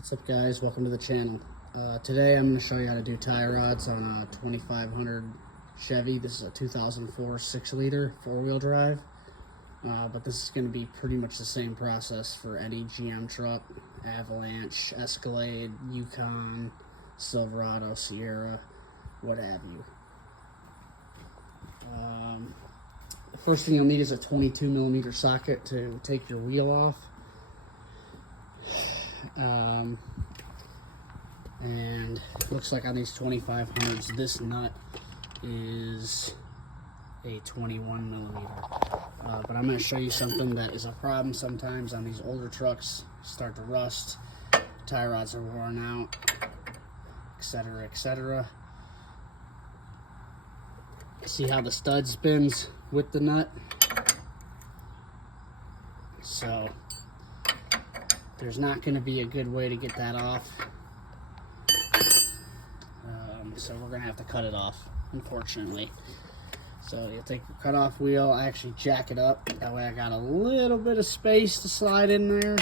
What's up, guys? Welcome to the channel. Today I'm going to show you how to do tie rods on a 2500 Chevy. This is a 2004 6-liter 4-wheel drive, but this is going to be pretty much the same process for any GM truck: Avalanche, Escalade, Yukon, Silverado, Sierra, what have you. The first thing you'll need is a 22mm socket to take your wheel off. And looks like on these 2500s, this nut is a 21mm. But I'm going to show you something that is a problem sometimes on these older trucks. Start to rust, tie rods are worn out, etc., etc. See how the stud spins with the nut? So there's not going to be a good way to get that off. So we're going to have to cut it off, unfortunately. So you'll take your cutoff wheel. I actually jack it up. That way I got a little bit of space to slide in there.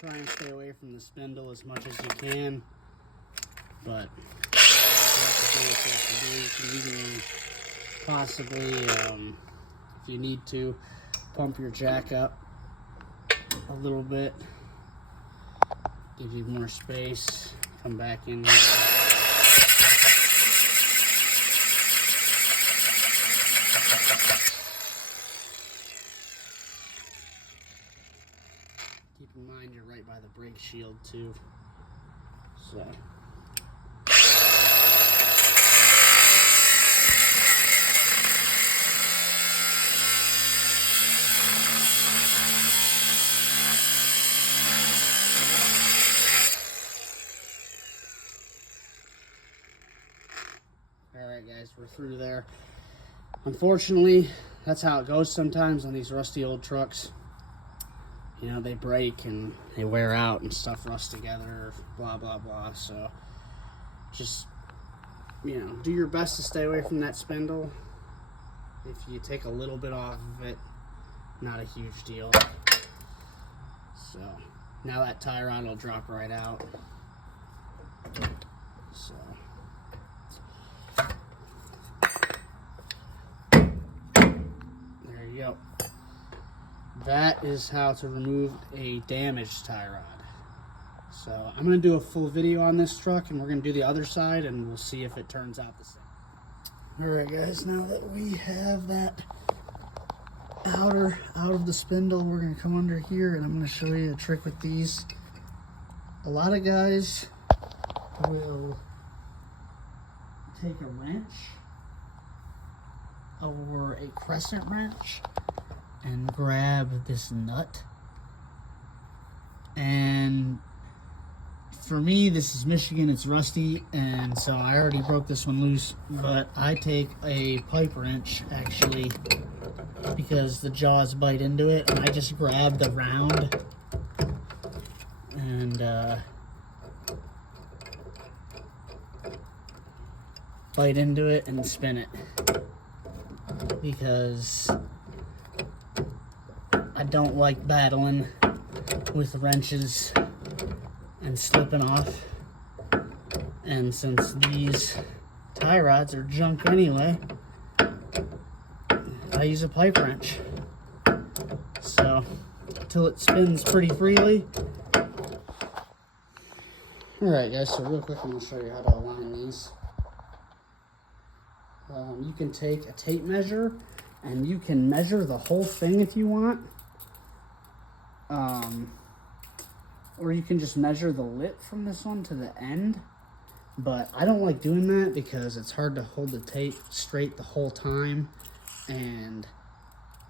Try and stay away from the spindle as much as you can, but you can possibly, if you need to, pump your jack up a little bit, give you more space, come back in here. Keep in mind you're right by the brake shield too. So alright guys, we're through there. Unfortunately, that's how it goes sometimes on these rusty old trucks. You know, they break and they wear out and stuff rusts together, blah, blah, blah. So just, you know, do your best to stay away from that spindle. If you take a little bit off of it, not a huge deal. So now that tie rod will drop right out. So there you go. That is how to remove a damaged tie rod. So I'm going to do a full video on this truck, and we're going to do the other side, and we'll see if it turns out the same. Alright guys, now that we have that outer out of the spindle, we're going to come under here, and I'm going to show you a trick with these. A lot of guys will take a wrench or a crescent wrench and grab this nut, and for me, this is Michigan, it's rusty, and so I already broke this one loose, but I take a pipe wrench actually, because the jaws bite into it, and I just grab the round and bite into it and spin it, because I don't like battling with wrenches and slipping off. And since these tie rods are junk anyway, I use a pipe wrench. So, until it spins pretty freely. Alright guys, so real quick I'm going to show you how to align these. You can take a tape measure and you can measure the whole thing if you want. Or you can just measure the lip from this one to the end, but I don't like doing that because it's hard to hold the tape straight the whole time, and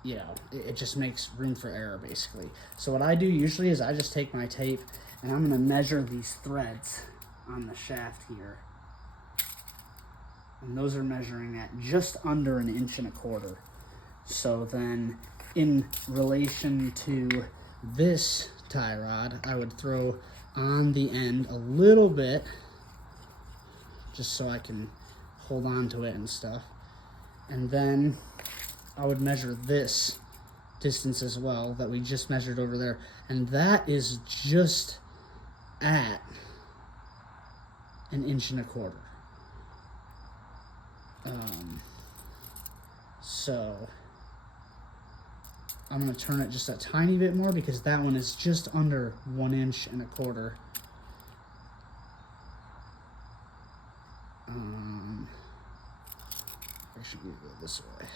you know, it just makes room for error basically. So what I do usually is I just take my tape and I'm going to measure these threads on the shaft here, and those are measuring at just under 1.25 inches. So then in relation to this tie rod, I would throw on the end a little bit, just so I can hold on to it and stuff. And then I would measure this distance as well that we just measured over there. And that is just at 1.25 inches. So I'm going to turn it just a tiny bit more because that one is just under 1.25 inches. I should go this way.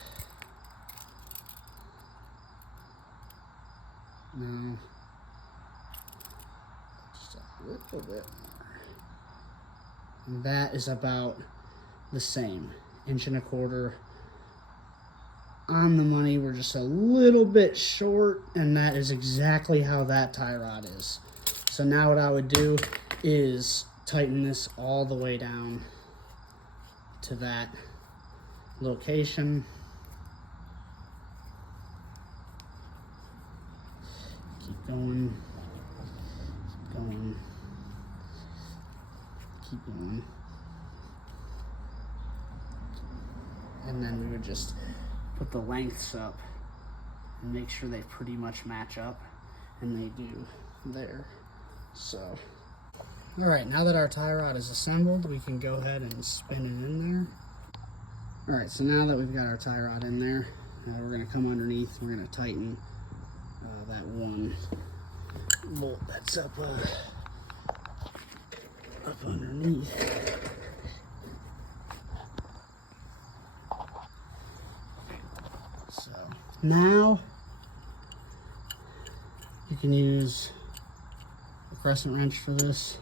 No, just a little bit more. And that is about the same, 1.25 inches. On the money, we're just a little bit short, and that is exactly how that tie rod is. So now what I would do is tighten this all the way down to that location. Keep going, keep going, keep going. And then we would just put the lengths up and make sure they pretty much match up, and they do there. So, all right, now that our tie rod is assembled, we can go ahead and spin it in there. All right, so now that we've got our tie rod in there, we're gonna come underneath, we're gonna tighten that one bolt that's up underneath. So now you can use a crescent wrench for this.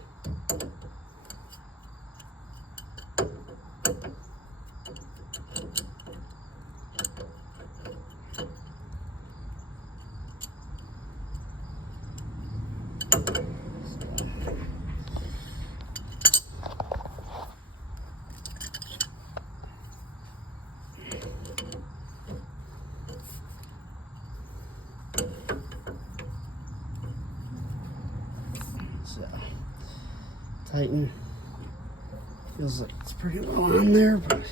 So, tighten. Feels like it's pretty well on there, but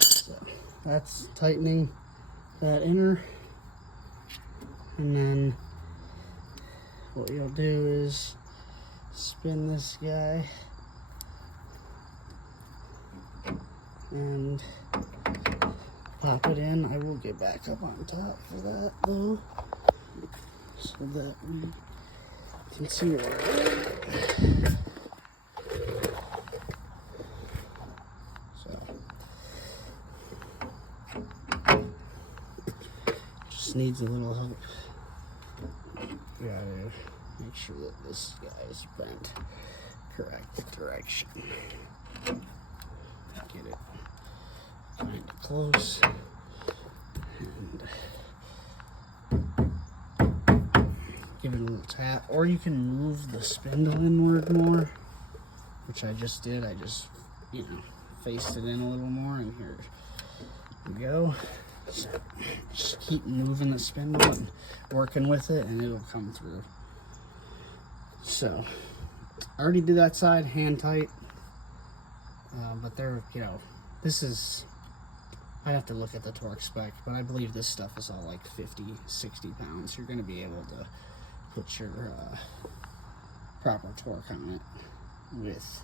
so that's tightening that inner. And then what you'll do is spin this guy and pop it in. I will get back up on top for that though, so that we can see where we're at. So, just needs a little help. Gotta make sure that this guy is bent correct direction. Get it kind of close and give it a little tap, or you can move the spindle inward more, which I just did. I just, faced it in a little more, and here we go. So just keep moving the spindle and working with it, and it'll come through. So I already did that side hand tight, but there, this is, I have to look at the torque spec, but I believe this stuff is all like 50, 60 pounds. You're going to be able to put your proper torque on it with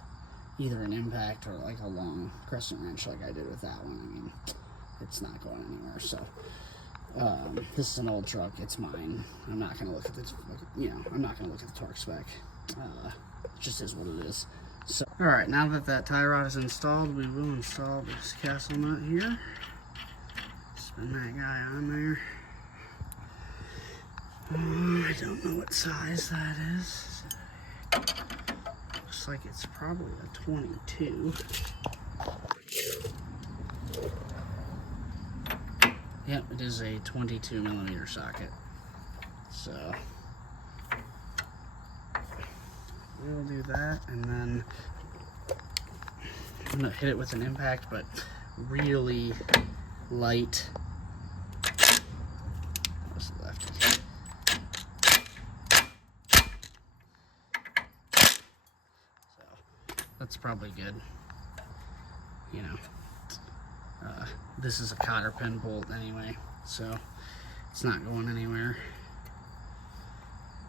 either an impact or like a long crescent wrench like I did with that one. I mean, it's not going anywhere. So this is an old truck. It's mine. I'm not going to look at this, I'm not going to look at the torque spec. It just is what it is. So, all right, now that that tie rod is installed, we will install this castle nut here. Spin that guy on there. I don't know what size that is. Looks like it's probably a 22. Yep, it is a 22 millimeter socket. So we'll do that, and then I'm gonna hit it with an impact, but really light. What's left? So that's probably good. You know, this is a cotter pin bolt anyway, so it's not going anywhere.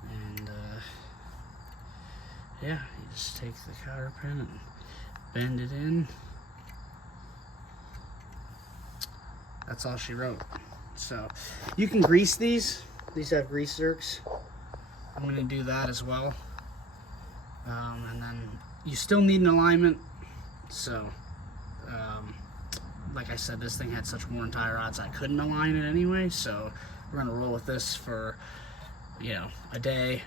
And yeah, you just take the cotter pin and bend it in. That's all she wrote. So you can grease these. These have grease zerks. I'm going to do that as well. And then you still need an alignment. So like I said, this thing had such worn tie rods I couldn't align it anyway. So we're going to roll with this for, you know, a day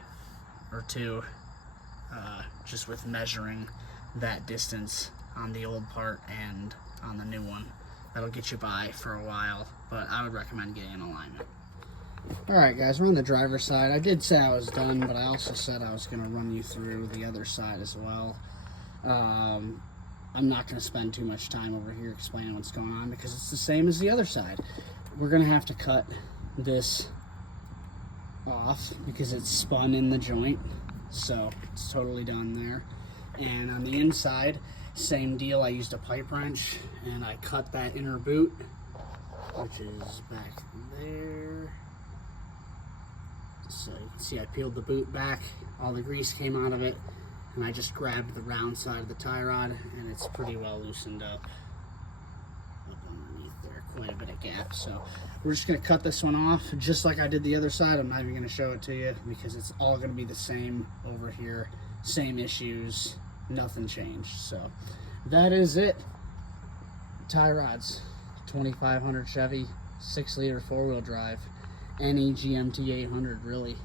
or two, just with measuring that distance on the old part and on the new one. That'll get you by for a while, but I would recommend getting an alignment. Alright guys, we're on the driver's side. I did say I was done, but I also said I was going to run you through the other side as well. I'm not going to spend too much time over here explaining what's going on because it's the same as the other side. We're going to have to cut this off because it's spun in the joint, so it's totally done there. And on the inside, same deal. I used a pipe wrench and I cut that inner boot, which is back there. So you can see I peeled the boot back, all the grease came out of it, and I just grabbed the round side of the tie rod and it's pretty well loosened up underneath there, quite a bit of gap. So we're just going to cut this one off just like I did the other side. I'm not even going to show it to you because it's all going to be the same over here, same issues, nothing changed. So that is it. Tie rods, 2500 Chevy, 6-liter 4-wheel drive, any GMT 800 really.